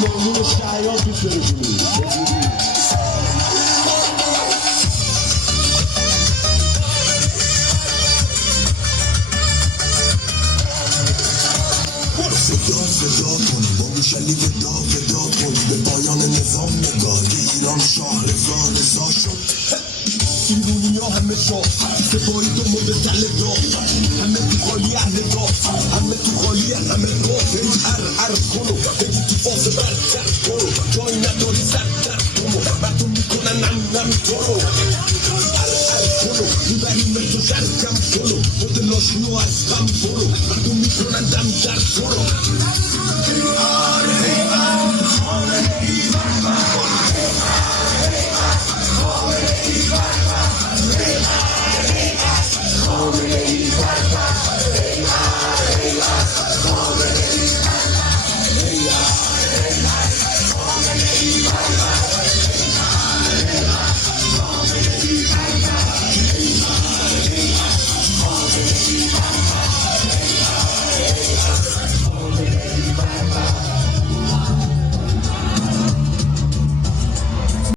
مهمون شعیان تو سرشونی فدا کن با موشلی فدا کن به پایان نظام نگاه ایران شاه رضا شد ایرونی ها همه شاه سپاهی تو مورد کل داغ همه تو خالی اهل داغ همه تو خالی همه داغ بری ار کنو بگی تو فاز برکت کنو جای نداری سر در کنو بردون میکنن نم تو رو ار کنو میبریم تو شرکم کنو خود لاشینو از غم برو بردون میکنن دم در تو رو